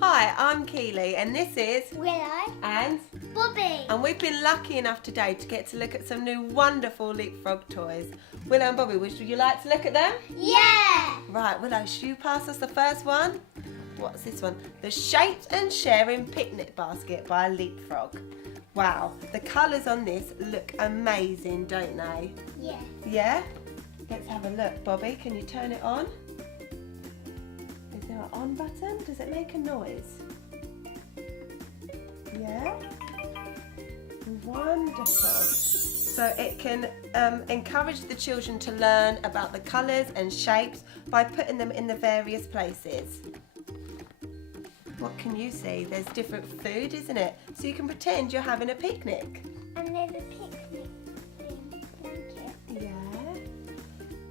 Hi, I'm Keely and this is Willow and Bobby. And we've been lucky enough today to get to look at some new wonderful LeapFrog toys. Willow and Bobby, would you like to look at them? Yeah! Right, Willow, should you pass us the first one? What's this one? The Shapes and Sharing Picnic Basket by LeapFrog. Wow, the colours on this look amazing, don't they? Yeah. Yeah? Let's have a look. Bobby, can you turn it on? Is there an on button? Does it make a noise? Yeah? Wonderful. So it can encourage the children to learn about the colours and shapes by putting them in the various places. What can you see? There's different food, isn't it? So you can pretend you're having a picnic. And there's a picnic blanket. Yeah.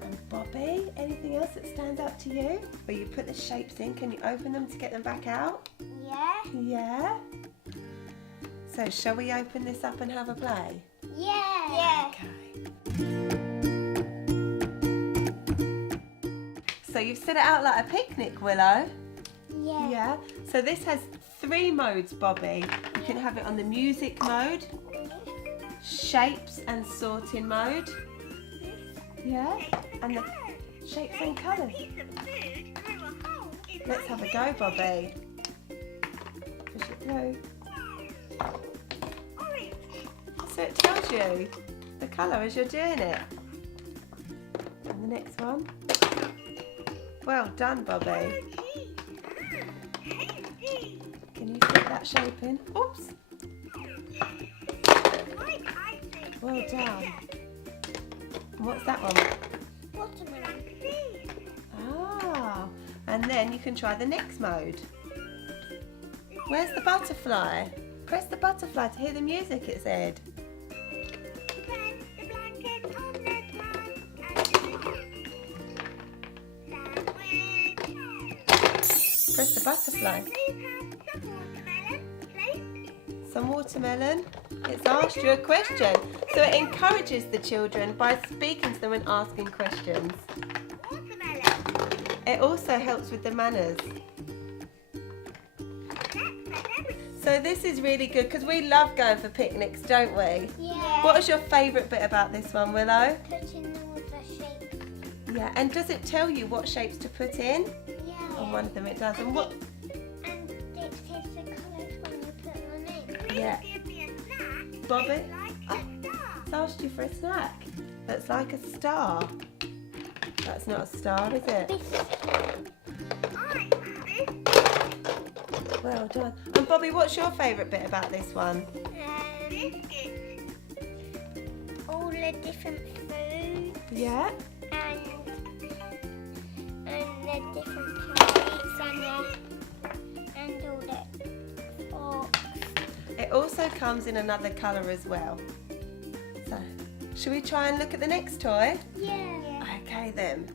And Bobby, anything else that stands out to you? Where you put the shapes in, can you open them to get them back out? Yeah. Yeah. So shall we open this up and have a play? Yeah. Yeah. Okay. So you've set it out like a picnic, Willow. Yeah. Yeah. So this has 3 modes, Bobby. You can have it on the music mode, shapes and sorting mode. Yeah. And the shapes and colours. Let's have a go, Bobby. Push it through. So it tells you the colour as you're doing it. And the next one. Well done, Bobby. Can you fit that shape in? Oops. Well done. And what's that one? Watermelon. Ah. And then you can try the next mode. Where's the butterfly? Press the butterfly to hear the music, it said. Press the butterfly. Some watermelon. It's asked you a question. So it encourages the children by speaking to them and asking questions. It also helps with the manners. So this is really good because we love going for picnics, don't we? Yeah. What was your favourite bit about this one, Willow? Putting all the shapes. Yeah, and does it tell you what shapes to put in? Yeah. On one of them it does. And what? And it says the colours when you put them in. Yeah. Bobby? Oh, it's asked you for a snack. That's like a star. That's not a star, is it? Well done. And Bobby, what's your favourite bit about this one? All the different food Yeah. and the different plates and all the forks. It also comes in another colour as well. So, shall we try and look at the next toy? Yeah. Okay then.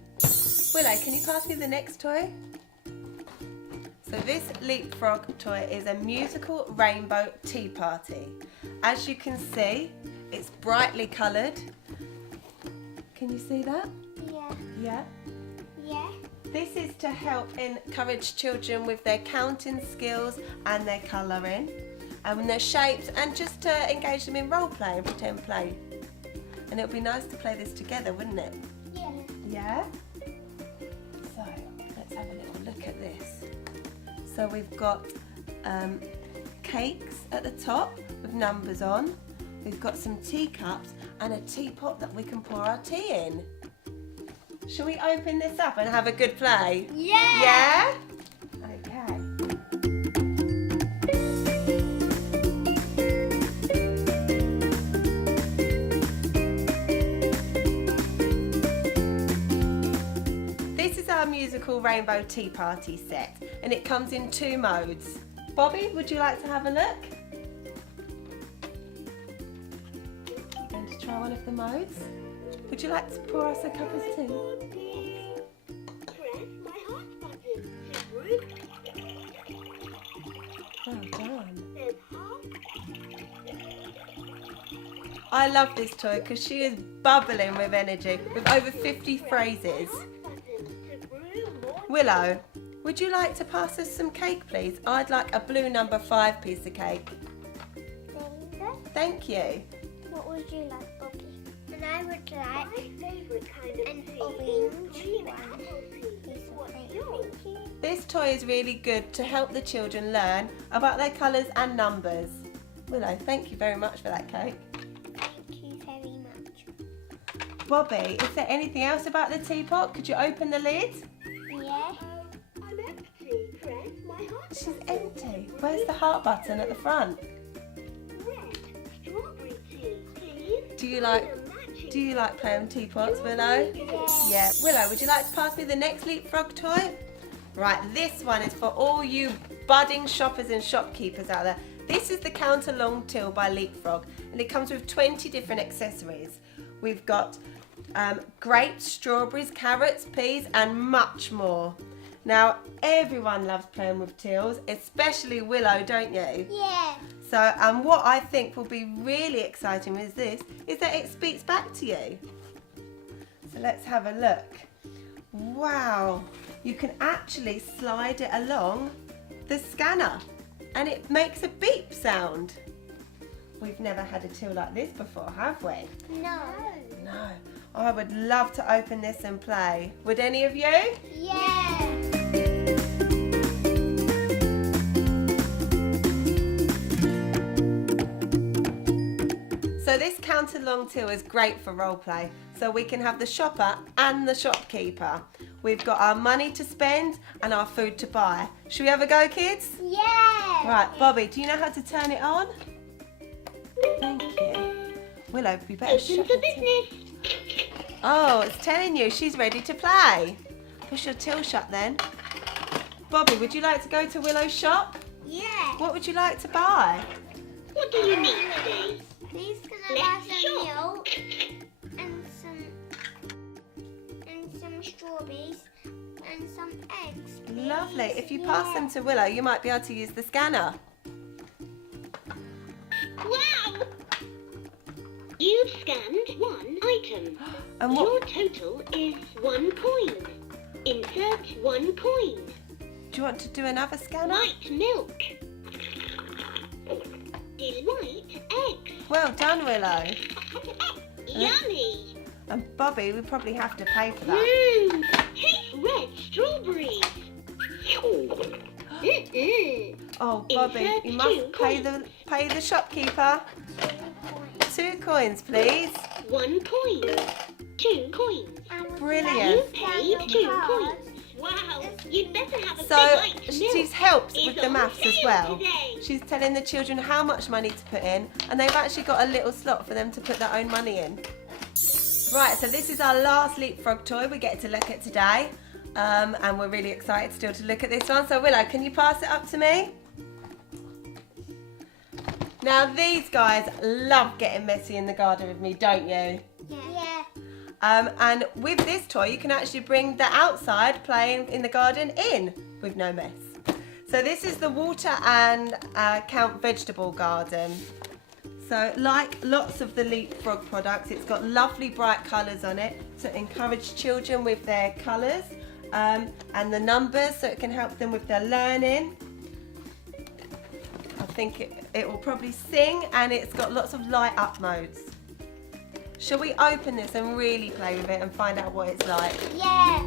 Willow, can you pass me the next toy? So this LeapFrog toy is a musical rainbow tea party. As you can see, it's brightly coloured. Can you see that? Yeah. Yeah. Yeah. This is to help encourage children with their counting skills and their colouring and their shapes, and just to engage them in role play and pretend play. And it would be nice to play this together, wouldn't it? Yeah. Yeah? So, let's have a little look at this. So we've got cakes at the top with numbers on. We've got some teacups and a teapot that we can pour our tea in. Shall we open this up and have a good play? Yeah. Yeah? Okay. This is our musical rainbow tea party set, and it comes in 2 modes. Bobby, would you like to have a look? Going to try one of the modes? Would you like to pour us a cup of tea? Well done. I love this toy because she is bubbling with energy with over 50 phrases. Willow, Would you like to pass us some cake, please? I'd like a blue number 5 piece of cake. There you go. Thank you. What would you like, Bobby? And I would like an orange piece of cake. This toy is really good to help the children learn about their colours and numbers. Willow, thank you very much for that cake. Thank you very much. Bobby, is there anything else about the teapot? Could you open the lid? Yeah. I'm empty, Fred. My heart She's empty. Where's the heart button at the front? red. Strawberry tea, please. Do you like playing teapots, Willow? Yeah. Willow, would you like to pass me the next LeapFrog toy? Right, this one is for all you budding shoppers and shopkeepers out there. This is the counter Longtail by LeapFrog, and it comes with 20 different accessories. We've got grapes, strawberries, carrots, peas, and much more. Now, everyone loves playing with tills, especially Willow, don't you? Yeah. So, and what I think will be really exciting with this is that it speaks back to you. So let's have a look. Wow, you can actually slide it along the scanner and it makes a beep sound. We've never had a till like this before, have we? No. No. I would love to open this and play. Would any of you? Yeah. So this counter Longtail is great for role play. So we can have the shopper and the shopkeeper. We've got our money to spend and our food to buy. Should we have a go, kids? Yeah. Right, Bobby, do you know how to turn it on? Thank you. Willow, we better Open shut for the till. business. Oh, it's telling you she's ready to play. Push your till shut then. Bobby, would you like to go to Willow's shop? Yeah. What would you like to buy? What do you need today? Please can I buy Let's some shop. milk and some strawberries and some eggs, please? Lovely. If you pass them to Willow, you might be able to use the scanner. Wow! You've scanned 1 item. And Your what total is 1 coin. Insert 1 coin. do you want to do another scanner? White milk. White eggs. Well done, Willow. Yummy. And Bobby, we probably have to pay for that. Taste red strawberries. Mm-mm. Oh, Bobby, Insert you 2 must pay the shopkeeper. 2 coins, please. 1 coin. 2 coins. Brilliant. Pay 2 coins. Wow, you'd better have a So big white milk. she's helped Is with the on maths as sale well. today. She's telling the children how much money to put in, and they've actually got a little slot for them to put their own money in. Right, so this is our last LeapFrog toy we get to look at today, and we're really excited still to look at this one. So Willow, can you pass it up to me? Now these guys love getting messy in the garden with me, don't you? Yeah. And with this toy, you can actually bring the outside playing in the garden in with no mess. So this is the water and count vegetable garden. So like lots of the LeapFrog products, it's got lovely bright colours on it to encourage children with their colours and the numbers, so it can help them with their learning. I think it will probably sing, and it's got lots of light up modes. Shall we open this and really play with it and find out what it's like? Yeah.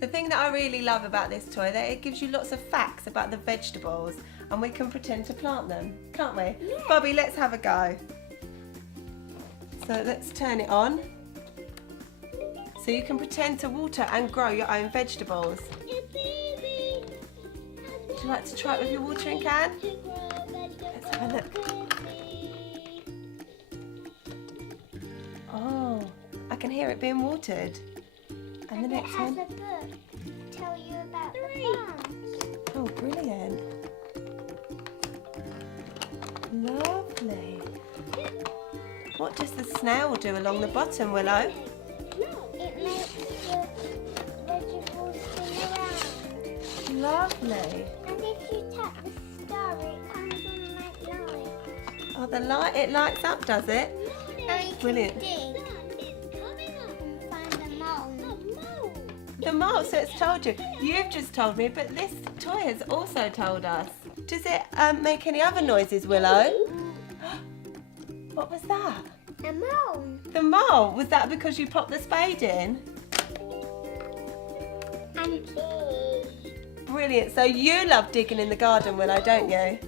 The thing that I really love about this toy, that it gives you lots of facts about the vegetables, and we can pretend to plant them, can't we? Yeah. Bobby, let's have a go. So let's turn it on. So you can pretend to water and grow your own vegetables. Would you like to try it with your watering can? Let's have a look. Oh, I can hear it being watered. And the And next it has one. a book to tell you about the plants. Oh, brilliant. Lovely. What does the snail do along the bottom, Willow? It makes the vegetables spin around. Lovely. And if you tap the star, it comes on like lights. Oh, the light, it lights up, does it? And you Brilliant. can dig It's coming up. and find a mole. No. The mole, so it's told you. You've just told me, but this toy has also told us. Does it make any other noises, Willow? What was that? A mole. The mole, was that because you popped the spade in? And dig. Brilliant, so you love digging in the garden, Willow, don't you?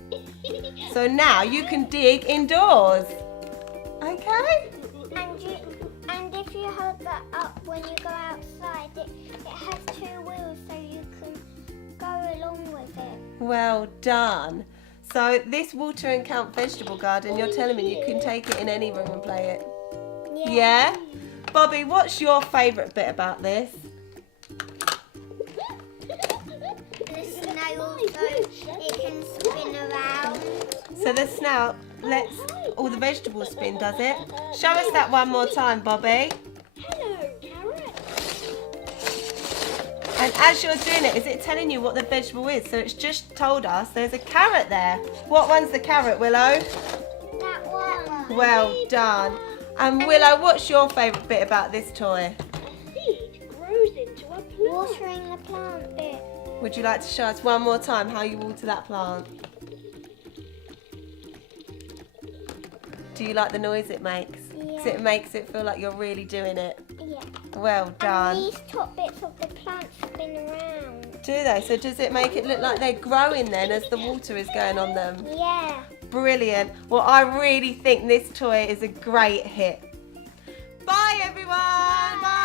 So now you can dig indoors. Okay? And if you hold that up when you go outside, it has two wheels so you can go along with it. Well done. So this water and count vegetable garden, you're telling me you can take it in any room and play it? Yeah? Bobby, what's your favourite bit about this? The snail so it can spin around. So the snout lets all the vegetables spin, does it? Show us that one more time, Bobby. Hello, carrot. And as you're doing it, is it telling you what the vegetable is? So it's just told us there's a carrot there. What one's the carrot, Willow? That one. Well done. And Willow, what's your favourite bit about this toy? A seed grows into a plant. Watering the plant bit. Would you like to show us one more time how you water that plant? Do you like the noise it makes? Yeah. So it makes it feel like you're really doing it. Yeah. Well done. And these top bits of the plant spin around. Do they? So does it make it look like they're growing then as the water is going on them? Yeah. Brilliant. Well, I really think this toy is a great hit. Bye everyone. Bye.